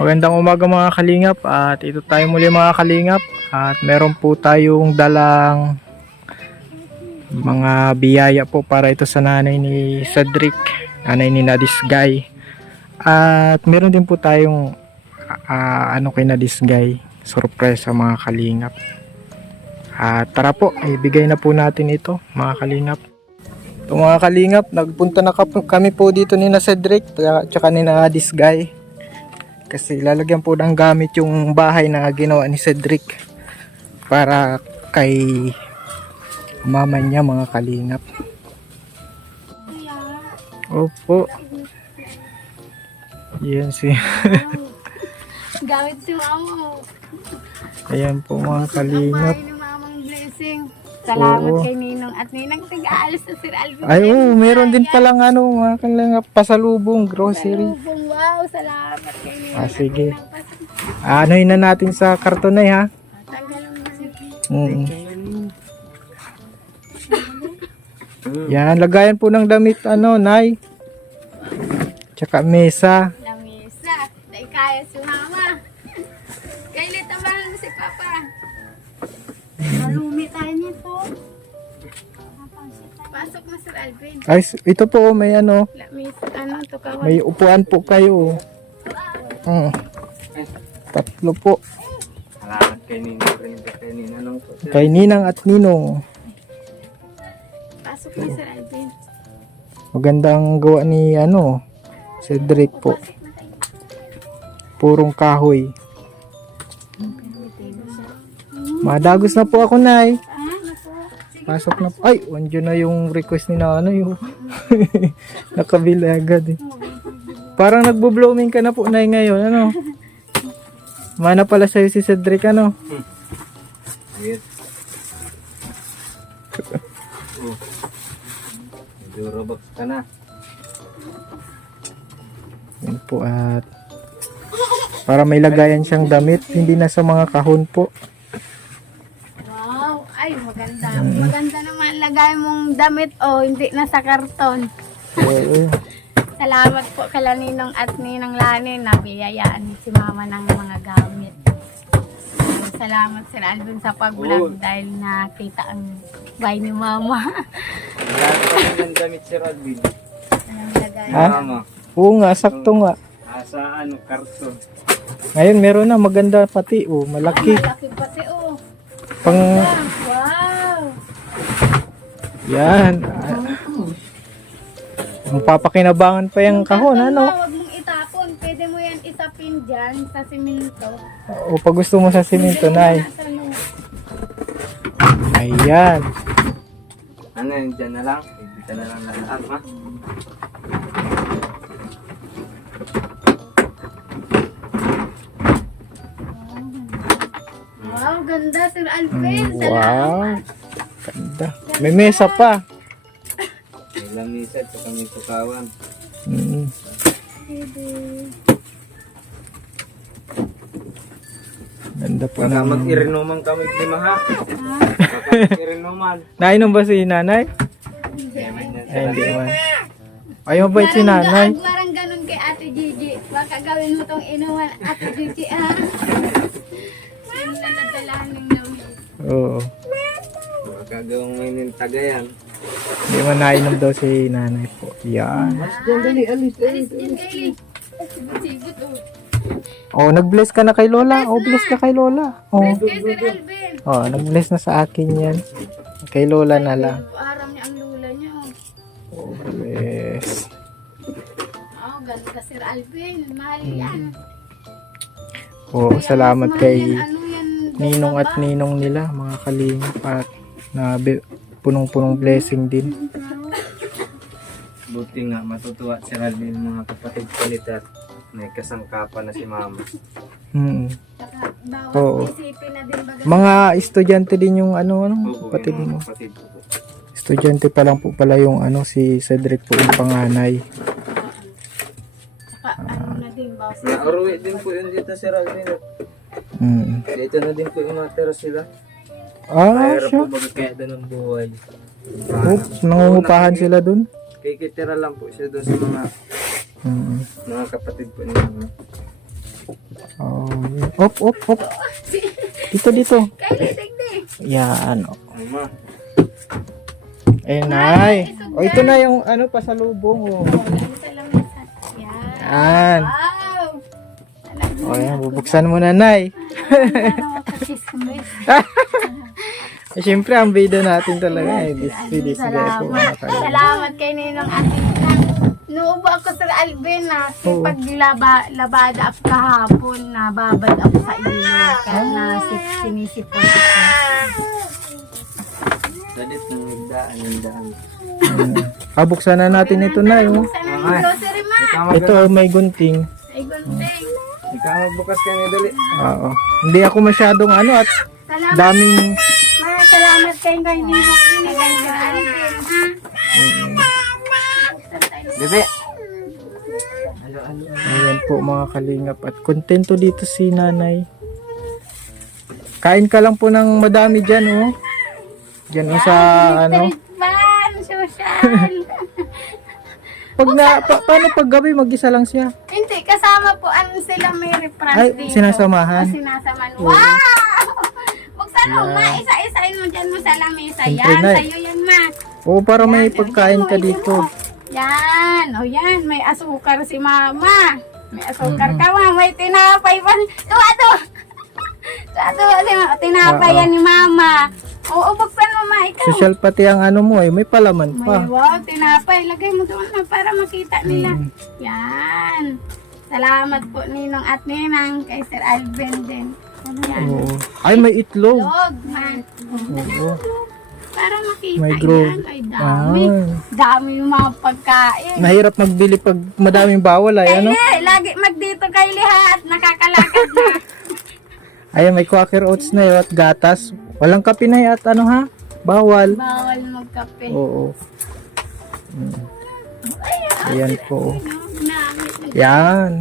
Magandang umaga mga kalingap, at ito tayo muli mga kalingap, at meron po tayong dalang mga biyaya po para ito sa nanay ni Cedric, nanay ni Nadisgay. At meron din po tayong kay Nadisgay, surpresa mga kalingap. At tara po, ibigay na po natin ito mga kalingap. Ito mga kalingap, nagpunta na kami po dito ni na Cedric at saka ni Nadisgay. Kasi lalagyan po ng gamit yung bahay na ginawa ni Cedric para kay mama niya mga kalingap. Opo. Yan si gamit si mama. Ayan po mga kalingap. Ang mamang blessing. Salamat Oo. kay Ninong at Ninang Tig-aalis sa Sir Alvin. Ay meron din palang mga kalingap pasalubong grocery. Wow, salamat kay Ninong. Sige. Anohin na natin sa karton ha. Tanggalin mo. Yan, lagayan po ng damit Nay. Tsaka mesa. Lamisa. Dahil kaya si mama. Kailit naman si Papa. Malumi tayo nito. Pasok na Sir Alvin. Ay, ito po may Lamisa. To kawan? may upuan po kayo. Tatlo po. Salamat kay Ninang rin, kay Ninang po. Kay Ninang at Ninong. Pasok na Sir Alvin. Magandang gawa ni Cedric po. Pasok na tayo. Purong kahoy. Madagos na po ako, Nay. Pasok na po. Ay, andyan na yung request ni Nanay. Nakabili agad eh. Parang nagbo-blooming ka na po, Nay, ngayon. Mana pala sa'yo si Cedric, Yes. Durobox ka na. Yan po, at para may lagayan siyang damit, hindi na sa mga kahon po. Wow, ay maganda. Maganda naman lagay mong damit hindi na sa karton. Oo. Salamat po kala Ninong at Ninang Lani na biyayaan si Mama ng mga gamit. Salamat Sir Alvin sa pag-vlog dahil nakita ang bahay ni Mama. Lahat ko ng damit si Rodvin. Anong lagay? Ha? Mama. Oo nga, sakto nga. Asa karton. Ngayon meron na maganda pati, malaki. Malaki pati Pang Wow! yan. Mapapakinabangan pa yung kahon, Huwag mong itapon. Pwede mo yan isapin dyan sa simento. O pag gusto mo sa simento, Nay. Nasa loob. Ayan. Ano yun, dyan na lang? Dito na lang lahat, ma. Wow, ganda Sir Alvin. Wow. Salamat. Ganda. May mesa pa. May lamisa, tsaka may tukawan. Mm. Ganda po Baka ng... mag-irinuman kami ni Maha. Baka mag-irinuman. Nainom ba si Nanay? Yaman yan Ay, hindi sila. naman. Ayaw ba si Nanay? Parang ganun kay Ate Gigi. Baka gawin mo tong inuman Ate Gigi Yung nadadalahan ng namin. Oo. Baka gawang may nintagayan. Hindi man nainom daw si Nanay po. Yan. Alis din Kaylee. Sigot Nag-bless ka na kay Lola. Bless ka kay Lola. Kay Sir Alvin. Nag-bless na sa akin yan. Kay Lola na lang. Aram niya ang lula niya. Bless. Ganda Sir Alvin. Mahal yan. Salamat Mas mahal kay yan, yan, Ninong at baba. Ninong nila, mga kalingap, at punong-punong blessing din. Buti nga, matutuwa si Radin mga kapatid palit at may kasangkapan na si Mama. Saka bawat Oo. isipin na din baga. Mga estudyante din yung Opo, kapatid yung mo. mga kapatid ko po. Estudyante pa lang po pala yung si Cedric po, yung panganay. Saka na din bawat Nauruwi din po yun dito si Radin. Dito na din po yung natira sila. Mahirap Siya. po baga kaya doon ang buhay. Nangungupahan sila dun. Kikitira lang po siya doon sa mga kapatid po niya. Oh, yun. Op. Dito. Kay Digdig. Yan. Mama. Eh, Nay. O, ito na yung pasalubong. Oh. Ano sa lamesa? Yan. Yan. Wow! O, yan. Bubuksan mo na, Nay. Ano makakismis? Eh, Siyempre, ang video natin talaga. This guys po. Salamat kay Ninong Atin. Nuubo ako sa Alvin na Oo. labada ako kahapon na babad ako sa iyo. Kaya na sinisipon ako. Dalit ng nagdaan ng daan. Buksan na natin ito, Nay. Oh. Buksan na yung grocery, ma. Ito, may gunting. Ay, gunting. Ikaw magbukas ka nga dali. Oo. Hindi ako masyadong at Salamat. daming Salamat kay Ninong Alvin, ha? Bebe. Ayan po mga kalingap at kontento dito si nanay. Kain ka lang po ng madami dyan oh. Dyan oh sa Man, social. paano pag gabi mag-isa lang siya? Hindi, kasama po sila may refresh Ay, dito. sinasamahan? Sinasamahan. Oo. Wow! Buksan mo, ma. Isa-isain mo dyan mo sa lamesa. Siyempre, Yan, Nay. sa'yo yan, ma. Oo, para may Yan, pagkain ka isin mo. dito. Yan. O yan, may asukar si mama. May asukar ka, ma. May tinapay pa. Tuwa. Tinapay yan ni mama. Oo, buksan mo, ma. Ikaw. Social pati ang mo may palaman May pa. wow, tinapay. Lagay mo doon na para makita nila. Yan. Salamat po Ninong at Ninang kay Sir Alvin din. Yan. Oo. Ay, may itlog. Log, man. Oo. Para makita May yan. grove. Ay, dami. Ah. Dami yung mga pagkain. Mahirap magbili pag madaming bawal ay ano? Lagi magdito kay Lihat. Nakakalakad na. Ayan, may quaker oats na yun at gatas. Walang kape na yun at ha? Bawal. Bawal magkape. Oo. Ayan po. Ginamit na. Yan.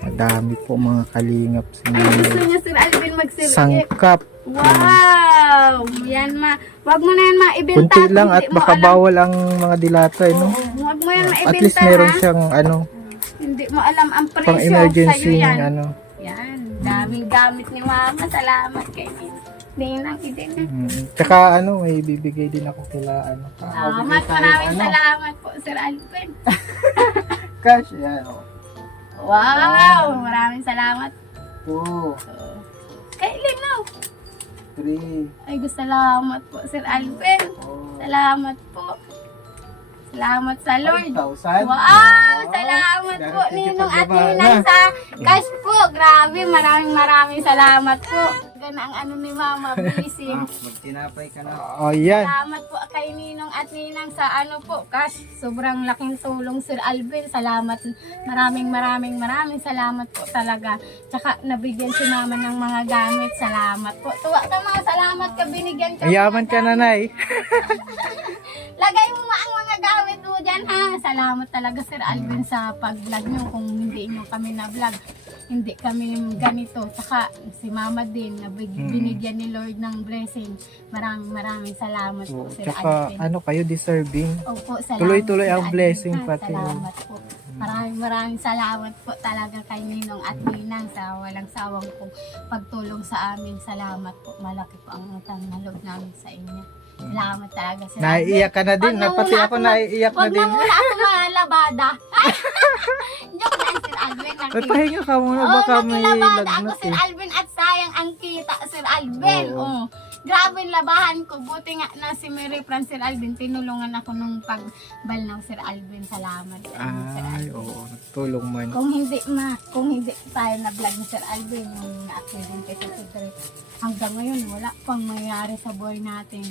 Madami po mga kalingap sa Ay, gusto niya Sir Alvin magsirke. sangkap. Wow! Yan ma. Wag mo na yan maibenta. Kunti kung lang hindi at mo baka alam. bawal ang mga dilata no? Oo, wag mo yan maibenta. At least meron ha? siyang Hindi mo alam ang presyo. pang emergency Sa'yo yan. Yan. Daming gamit ni mama. Salamat kay Ninang Idin. Tsaka may bibigay din ako kila Salamat. Maraming salamat po Sir Alvin. Cash yan. Wow! Maraming salamat. 2, Kay Linaw. 3, Ay, gusto salamat po Sir Alvin. Salamat po. Salamat sa Lord. 1,000. Wow! Salamat po Ninong at Ninang sa cash po. Grabe, maraming salamat po. Gana ang ni Mama, busy. Magtinapay ka na. Oh, yan. Salamat po kay Ninong at Ninang sa po, cash. Sobrang laking tulong Sir Alvin. Salamat. Maraming salamat po talaga. Tsaka nabigyan si Mama ng mga gamit. Salamat po. Tuwa ka mga salamat ka binigyan ka. Mayaman ka nanay. Lagay mo ang mga gamit mo dyan ha. Salamat talaga Sir Alvin sa pag-vlog nyo. Kung hindi nyo kami na-vlog, hindi kami ganito. Tsaka si Mama din, binigyan ni Lord ng blessing. Maraming salamat po Sir Tsaka Alvin. kayo deserving. Opo, salamat. Tuloy-tuloy Sir ang Alvin, blessing ha. pati. Salamat po. Maraming salamat po talaga kay Ninong at Ninang sa walang sawang pong pagtulong sa amin. Salamat po. Malaki po ang utang na loob namin sa inyo. Salamat talaga Sir Alvin. Naiiyak ka na din. Wag na Pati muna ako ako naiiyak na Huwag din. na muna ako malabada. Joke lang, Sir Alvin. Ay, pahinga ka muna. Baka may nakilabada ako, lagnat Sir eh. Alvin, at sayang ang kita, Sir Alvin. Oo. Oh. Grabe labahan ko. Buti nga na si Mary Fran, Sir Alvin, tinulungan ako nung pagbalnaw, Sir Alvin. Salamat sa inyo, Sir Ay, Alvin. oo. Tulong man. Kung hindi tayo na-vlog ni Sir Alvin, yung na-accident kay Sir Cedric, hanggang ngayon, wala pang mayari sa buhay natin.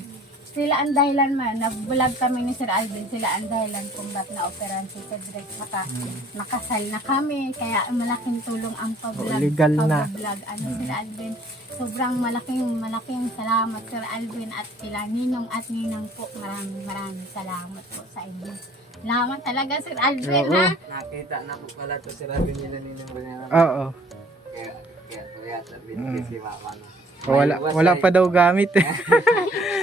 Sila ang dahilan man, nag-vlog kami ni Sir Alvin, sila ang dahilan kung ba't na-operan si Cedric, saka nakasal na kami, kaya malaking tulong ang pag-vlog. Oo, legal na. Pag-vlog, Sir Alvin. Sobrang malaking salamat Sir Alvin at kila Ninong at Ninang po. Maraming salamat po sa inyo. Salamat talaga Sir Alvin Oo. ha. Nakita na ko pala to si Rabin nila ninong Banyaran. Oo. Kaya sabi si Mama no. Wala pa daw gamit.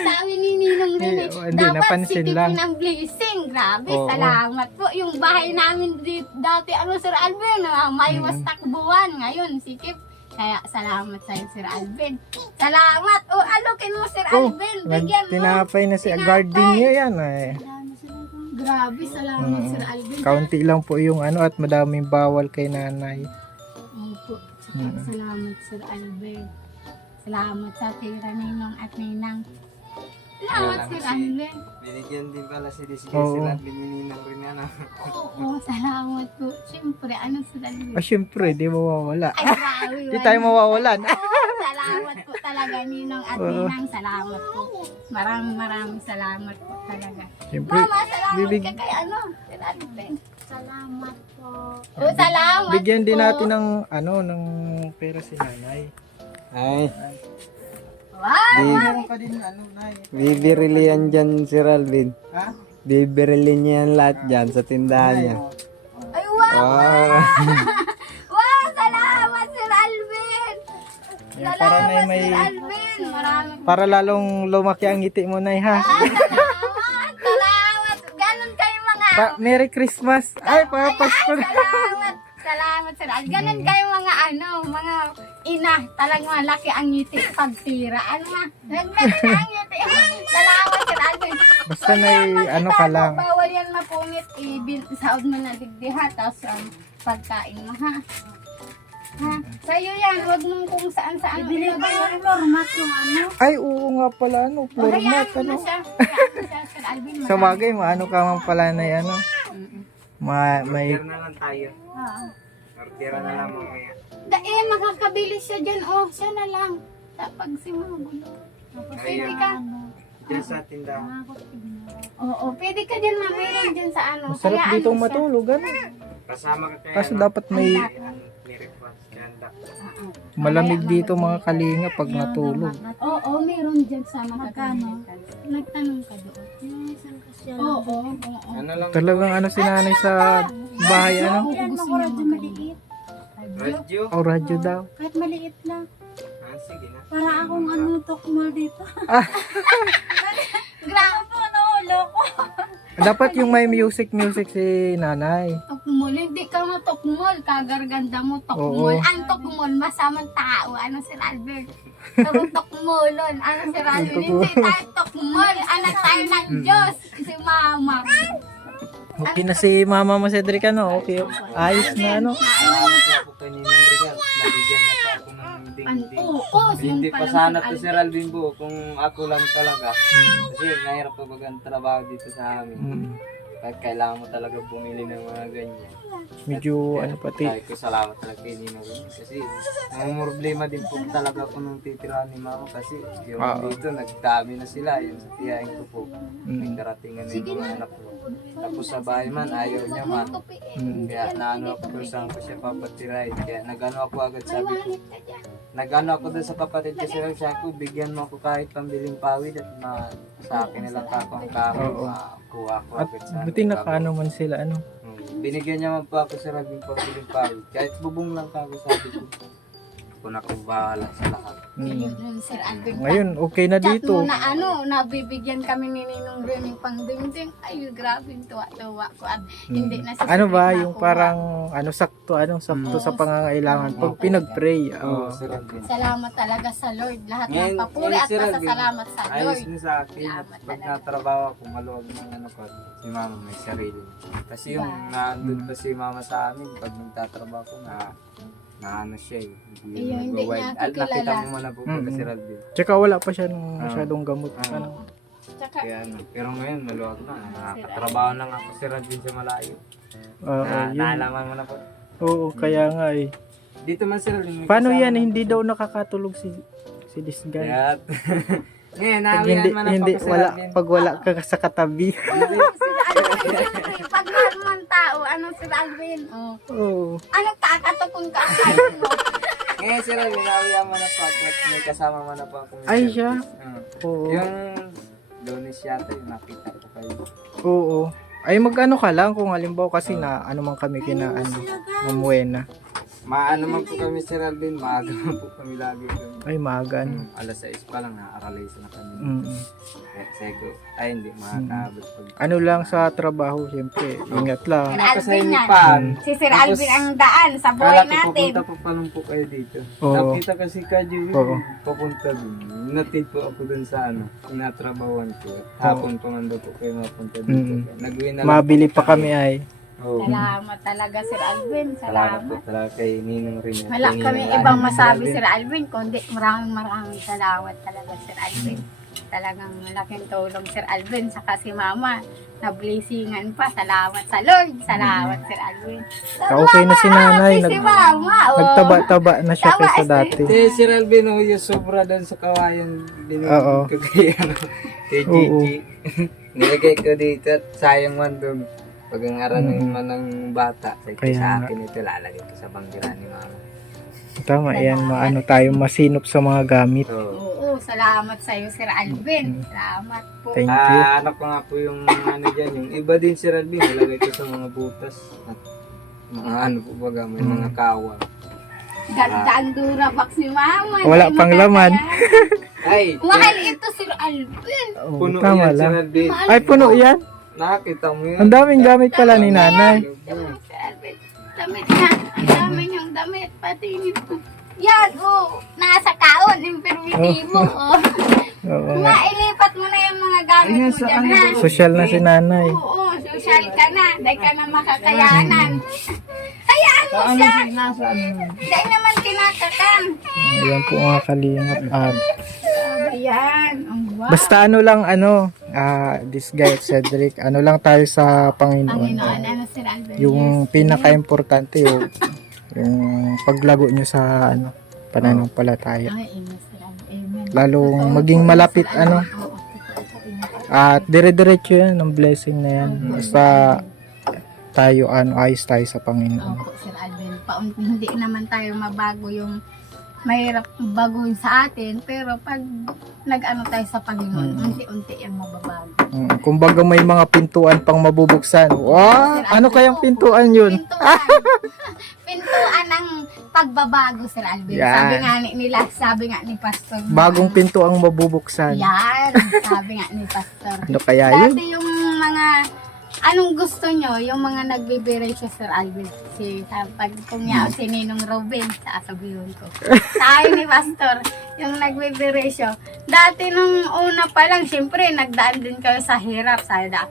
Sabi ni Ninong Rene, Hindi, dapat napansin lang. sitipin ang blessing. Grabe, Oo. salamat po. Yung bahay namin dati, Sir Alvin, may was takbuhan. Ngayon, sikip. Kaya salamat sa'yo, Sir Alvin. Salamat. Alokin mo, Sir Alvin. Bigyan mo. Tinapay na si gardenia yan eh. Grabe, salamat, Sir Alvin. Kaunti lang po yung at madaming bawal kay nanay. Opo. Salamat, Sir Alvin. Salamat sa tira Ninong at Ninang. Salamat, Sir Alvin. Binigyan din pala si Disney Oo. sila, bininang rin yan. Oo, salamat po. Siyempre, Sir Alvin? Syempre, di mawawala. Ay, grabe. Di tayo mawawalan. Salamat po talaga, Ninong at Ninang. Salamat po. Maraming salamat po talaga. Syempre, Mama, salamat bibig- ka kay Sir Alvin. Salamat po. Salamat bigyan din po. natin ng ng pera si nanay. Ay, Wow! Meron ka din nay. bibirili yan dyan si Alvin. Ha? Bibirili niya yan lahat dyan sa tindahan niya. Ay, wow! Wow. Wow! Salamat, Sir Alvin! Yan, para nay may Sir Alvin! Maraming para lalong lumaki ang ngiti mo nay ha. salamat! Salamat! Ganon kayo mga... Merry Christmas. Ay, para Pasko. Salamat! Salamat, Sir Alvin. Ganon kayo mga mga ina. Talagang malaki ang ngiti pagtira. Nagmati na ang ngiti. Salamat, Sir Alvin. Basta nay ka lang. Bawal yan mapungit. Saod mo na digdiha. Tapos pagkain mo, ha? Ha? Sa'yo yan. Huwag mong kung saan-saan. Ibili ba yung format yung Ay, oo nga pala floor mat Hayaan mo siya. Sir Alvin. Sa bagay, maano ka man pala na may Order na lang tayo. Order na lang mamaya. Makakabili siya dyan. Siya na lang. Pag si Magulo. Pwede ka. Diyan sa tindahan. Oo, pwede ka dyan meron dyan sa masarap Kaya dito siya? matulog Kasama ka kaya. Kaso dapat may May request. Ganda. malamig dito mga kalinga pag natulog. Oo, meron dyan sa Magkano? Nagtanong ka doon. Oo. Ano lang? Talagang si nanay sa bahay Gusto niya maliit. Radyo? O radyo daw. Kahit maliit lang. Sige na. Para akong tokmal dito. Grabe po, naulo ko. Dapat yung may music si nanay. Tokmol, hindi ka matokmol. Kagarganda mo, tokmol. Oo. Ang tokmol, masamang tao. Sir Albert? Pero tokmolon. Sir Albert? Hindi tayo tokmol. Anak tayo ng Diyos. Si Mama. Okay na si mama mo Cedric okay. Ayos na Nakakita ko kanina ng regalo. Nabigyan niya pa ako ng ding-ding. Oo, Hindi pa sana to Sir Alvin po kung ako lang talaga. Kasi nahirap pa ang trabaho dito sa amin. Kahit kailangan mo talaga bumili ng mga ganyan. Medyo pati. Kahit ko salamat talaga kay Nino Rin. Kasi problema din po talaga ako nung titirahan ni Mama. Kasi yung dito nagdami na sila. Yung sa tiyahin ko po. May daratingan na yung mga anak ko. Tapos sa bahay man ayaw niya man. Kaya naano ako kung saan ko siya papatirahin. Kaya nagano ako agad sabi ko. Nagano ako doon sa kapatid kasi sabi ko bigyan mo ako kahit pambiling pawid at sa akin nilang kakong kamo. Kuha ko At agad sa buti nakaano man sila binigyan niya man po ako sa rabing pambiling pawid. Kahit bubong lang ka ako sabi ko. Ako na kung bahala sa lahat. Yun, Sir Albert. Ngayon okay na Chat dito. mo na nabibigyan kami ni Ninong Ren ng pangdingding. Ay, grabe, tuwa-tuwa ko. At hindi na Ano ba yung parang sakto sa pangangailangan pag pinag-pray. Sir Alvin. Salamat talaga sa Lord. Lahat Ngayon, ng papuri at Sir Alvin, pasasalamat sa ayos Lord. niyo sa akin at pag natrabaho ako maluwag ng ko si Mama may sarili. Kasi yung nandun pa si Mama sa amin pag nagtatrabaho ko na siya Hindi niya ako Nakita kilala. mo na po pala si Alvin. Tsaka wala pa siya masyadong gamot. Tsaka, Kaya pero ngayon maluwag na. Nakakatrabaho lang ako si Alvin sa malayo. Yun. Naalaman mo na po. Oo, kaya nga Dito man si Alvin. Paano yan? Hindi daw nakakatulog si Disgay. Kaya ngayon, Pag naawian man hindi ako si wala Alvin. pag wala ka sa katabi. pag man tao, Sir Alvin? Oo. Kakatukong ka kahit mo? Ngayon si Alvin, naawian man na po ako at may kasama man na po ako. Ay, siya? Oo. Yung Lunes yata yung nakita ko kayo. Oo. Ay mag-ano ka lang kung halimbawa kasi na man kami kina Mamuena. Maano man po kami, Sir Alvin, maaga man po kami lagi doon. Ay, maaga, no? Alas 6 pa lang, nakakalays na kami. Mm. Kaya sego, ay hindi, makakaabot pag... Ano lang sa trabaho, siyempre, ingat lang. Alvin na. Pan. Si Sir Alvin ang daan sa Kala buhay ko natin. papunta pa pa lang po kayo dito. Oo. Nakita kasi ka, Julie, Oo. papunta dun. Natid po ako dun sa ano, tinatrabawan ko. Hapon po nando po kayo mapunta dito. Mm. Nag-uwi na lang Mabili po pa kami ay. Oo. Salamat talaga, Sir Alvin. Salamat po Salamat. talaga kay Ninong rin. at Wala kay kami Ninong ibang Alvin. masabi, Sir Alvin, kundi maraming salamat talaga, Sir Alvin. Talagang malaking tulong, Sir Alvin, saka si Mama. Na-blessingan pa. Salamat sa Lord. Salamat, Sir Alvin. Okay na si nanay. Si Mama. Oh. Nagtaba-taba na siya Taba, kaysa dati. Si Sir Alvin, oh, yung sobra doon sa kawayan. Oo. Binigay ko kay, ano, kay Oo. Gigi. Nilagay ko dito at sayang man doon. Pag ang aranin man ng bata, Kaya sa nga. akin ito, lalagay ko sa banggira ni Mama. Tama yan, maano tayo masinop sa mga gamit. So, Oo, salamat sa iyo, Sir Alvin. Salamat po. Thank you. ano pa nga po yung ano dyan, yung iba din Sir Alvin, nilagay ko sa mga butas. At mga ano po baga, may mga kawang. Ganda ang Durabox ni Mama. Wala Hindi pang laman. makakaya. Ay, Mahal ito, Sir Alvin. Oo, puno tama yan Sir lang. Alvin. Ay, puno yan. Nakakita mo yan. Ang daming gamit pala ni nanay. Damit, Sir Alvin. Damit na. Ang dami niyang damit. Pati nito. Yan, oh. Nasa kaon. Yung permitibo, oh. Oo nga. Mailipat mo na yung mga gamit Ayan, mo sa dyan, ano ha? ba? Social na si nanay. Oo, social ka na. Dahil ka na makakayanan. Hayaan mo siya. Nasa ano? Dahil naman kinakakan. Ayan po mga kalingap. Ayan. Ang wow. Basta ano lang, this guy at Cedric, ano lang tayo sa Panginoon. Panginoon, ano, Sir Alvin? Yung pinaka-importante yung paglago nyo sa pananampalataya. Ay, amen, Sir Alvin. Amen. Lalong maging malapit Oo, totoo po. at dire-diretso yan ng blessing na yan. Basta tayo ayos tayo sa Panginoon. Opo, Sir Alvin. Hindi naman tayo mabago yung mahirap baguhin sa atin, pero pag nag-ano tayo sa Panginoon, unti-unti yung mababago. Kumbaga may mga pintuan pang mabubuksan. Wow! Ano kayang pintuan yun? Pintuan. Pintuan ng pagbabago, Sir Alvin. Yan. Sabi nga ni Pastor. Bagong pintuang mabubuksan. Yan, sabi nga ni Pastor. Ano kaya yun? Dati yung mga, anong gusto nyo, yung mga nagbibigay siya, Sir Alvin. Kung niya, si Ninong Robin, sasabihin ko. Sabi ni Pastor, yung nagbibigay siya. Dati nung una pa lang, syempre, nagdaan din kayo sa hirap, sada.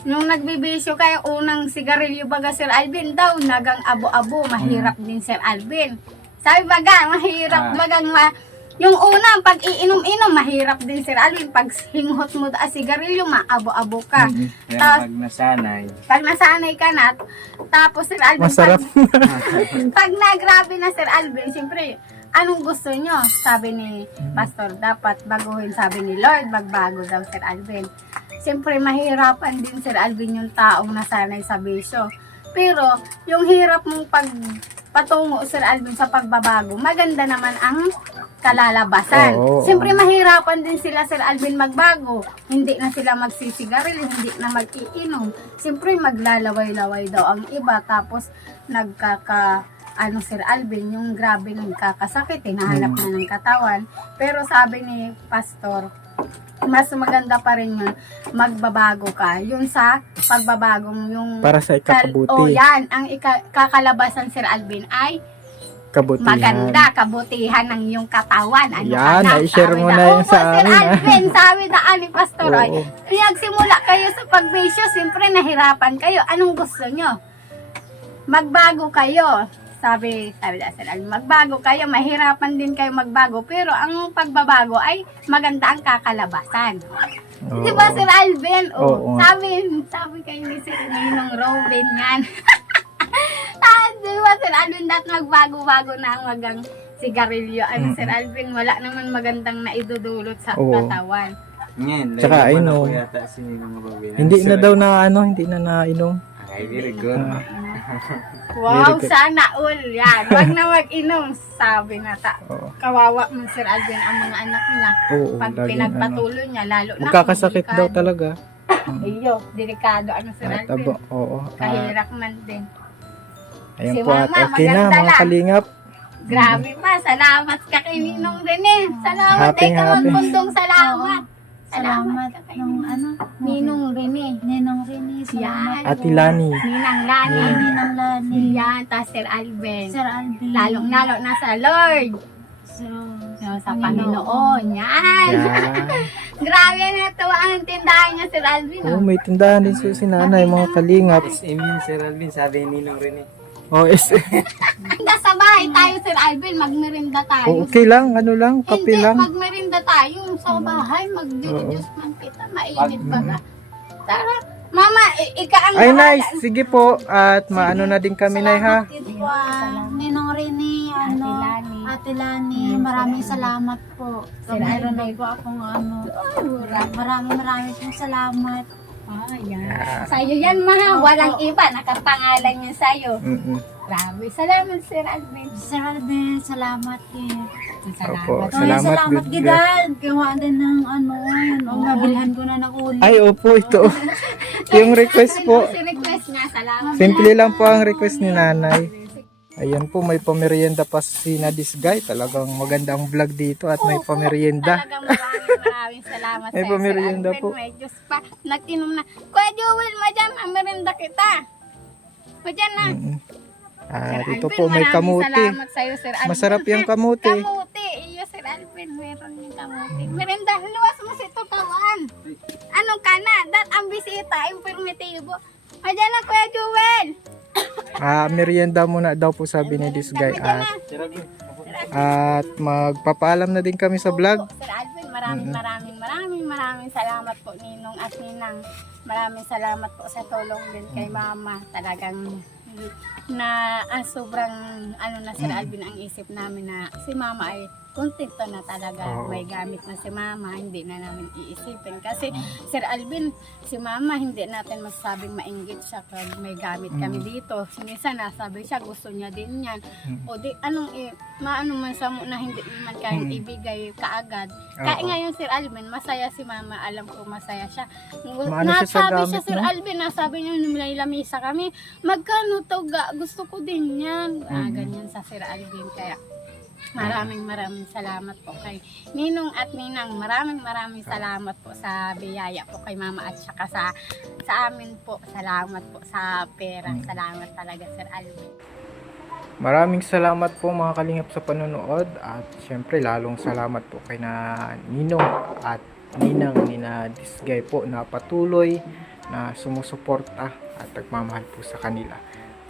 Nung nagbibisyo kayo, unang sigarilyo baga, Sir Alvin daw, nagang abo-abo, mahirap din, Sir Alvin. Sabi baga, mahirap bagang yung unang pag iinom-inom, mahirap din, Sir Alvin. Pag hinghot mo da sigarilyo, maabo-abo ka. Kaya Tapos, pag nasanay, pag nasanay ka na, tapos Sir Alvin, Masarap. pag nagrabe na Sir Alvin, siyempre, anong gusto nyo? Sabi ni Pastor, dapat baguhin. Sabi ni Lord, magbago daw, Sir Alvin. Siyempre, mahirapan din, Sir Alvin, yung taong nasanay sa bisyo. Pero, yung hirap mong patungo, Sir Alvin, sa pagbabago, maganda naman ang kalalabasan. Oo. Siyempre, mahirapan din sila, Sir Alvin, magbago. Hindi na sila magsisigaril, hindi na mag-iinom. Siyempre, maglalaway-laway daw ang iba. Tapos, Sir Alvin, yung grabe nagkakasakit, hinahanap na ng katawan. Pero sabi ni Pastor, mas maganda pa rin yun, magbabago ka. Yun sa pagbabagong yung... Para sa ikakabuti. yan. Ang kakalabasan, Sir Alvin, ay Kabutihan. maganda, kabutihan ng iyong katawan. Ano Yan, ka na? i-share Sabi mo na, na yun "Opo, sa Sir amin, Alvin, sabi na ani Pastor, ay, Oo. nagsimula kayo sa pagbisyo, siyempre nahirapan kayo. Anong gusto nyo? Magbago kayo. Sabi na Sir Alvin, magbago kayo, mahirapan din kayo magbago, pero ang pagbabago ay maganda ang kakalabasan. Oo. Di ba, Sir Alvin? Oo. Sabi kayo ni Sir Ninong Robin yan. Di ba, Sir Alvin, dahil magbago-bago na ang magang sigarilyo. Sir Alvin, wala naman magandang naidudulot sa Oo. katawan. ngayon, Tsaka, lagi I pa na know. po yata si Ninong Robin. Hindi na daw hindi na nainom. Ay, very good. Wow, Very good. sana all yan. Wag na mag-inom, sabi na ta. Oo. Kawawa mo, Sir Alvin, ang mga anak niya. Oo, Pag laging pinagpatuloy niya, lalo na Magkakasakit kung daw delikado. talaga. Iyo, delikado, Sir At Alvin. oo. Kahirap man din. Ayan Si po at Mama, okay na maganda mga lang. kalingap. Grabe pa, salamat ka kay Ninong Rene. Salamat Happy, ay happy. Pundong salamat. Salamat ka kay nung ano, Ninong Rene. Ninong Rini, salamat. Ate Lani. Ninang Lani. Ninang Lani, Yan, ta Sir Alvin. Sir Alvin. Lalong-lalo na sa Lord. So, Sa Panginoon. Yan. Yan. Grabe na tuwa ang tindahan niya, Sir Alvin. Oh, may tindahan din si nanay mga kalingap. Emin, Sir Alvin, sabi ni Ninong Rene. Oh, Merinda sa bahay tayo, Sir Alvin. Magmerinda tayo. oh, okay lang, ano lang, kape Hindi, lang. magmerinda tayo sa bahay. Mag-juice man kita. Mainit pa ba? Tara. Mama, ika ang Ay, bahala. nice. Sige po. At maano na din kami, Nay, ha? dito po, Ninong Rini, ano, Lani. Ate Lani, maraming salamat po. So, meron na po akong ano, maraming pong salamat. Ah, yan. Sa'yo yan, ma. Walang iba. Nakapangalan niya sa'yo. Mm-mm. Grabe. Salamat, Sir Alvin. Sir Alvin, salamat eh. Opo, Salamat. salamat. Salamat Gidal. Gawa din ng ano, yun, nabilhan ko na ng ulit. Ay, opo, ito. Yung request po. Si request niya. Salamat. Simple lang po ang request ni nanay. Ayan po, may pamerienda pa si Nadisgay. Talagang maganda ang vlog dito at may pamerienda. Talagang maraming salamat May sa'yo, pamerienda Sir Alvin. po. May Diyos pa. Nag-inom na. Kuya Jewel, madyan, merienda kita. Madyan na. At Sir ito Alvin, po, may maraming kamuti. Salamat sa'yo, Sir Alvin. Masarap yung kamuti. Kamuti. Iyo, Sir Alvin. Meron yung kamuti. Merienda. Luwas mo si Tutawan. Anong ka na? Dat ang bisita. Informatibo. Madyan na, Kuya Jewel. Merienda muna daw po sabi ni Disgay. At magpapaalam na din kami sa vlog. Sir Alvin, maraming salamat po Ninong at Ninang. Maraming salamat po sa tulong din kay Mama. Talagang na sobrang ano na Sir Alvin ang isip namin na si Mama ay kontento na talaga. Oo. May gamit na si Mama, hindi na namin iisipin. Kasi Sir Alvin, si Mama hindi natin masasabing mainggit siya kapag may gamit kami dito. Minsan nasabi siya gusto niya din yan. O di anong maano man sa mo na hindi man kayang ibigay kaagad. Kaya ngayon Sir Alvin, masaya si Mama. Alam ko masaya siya. Maano siya sa Nasabi gamit siya Sir mo? Alvin, nasabi niya nung may lamisa kami, magkano to ga? Gusto ko din yan. Ganyan sa Sir Alvin. Kaya maraming salamat po kay Ninong at Ninang. Maraming salamat po sa biyaya po kay Mama at saka sa amin po. Salamat po sa pera. Salamat talaga Sir Alvin. Maraming salamat po mga kalingap sa panonood. At syempre lalong salamat po kay na Ninong at Ninang ni na Disgay po na patuloy na sumusuporta at nagmamahal po sa kanila.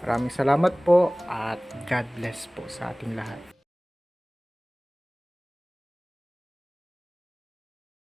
Maraming salamat po at God bless po sa ating lahat.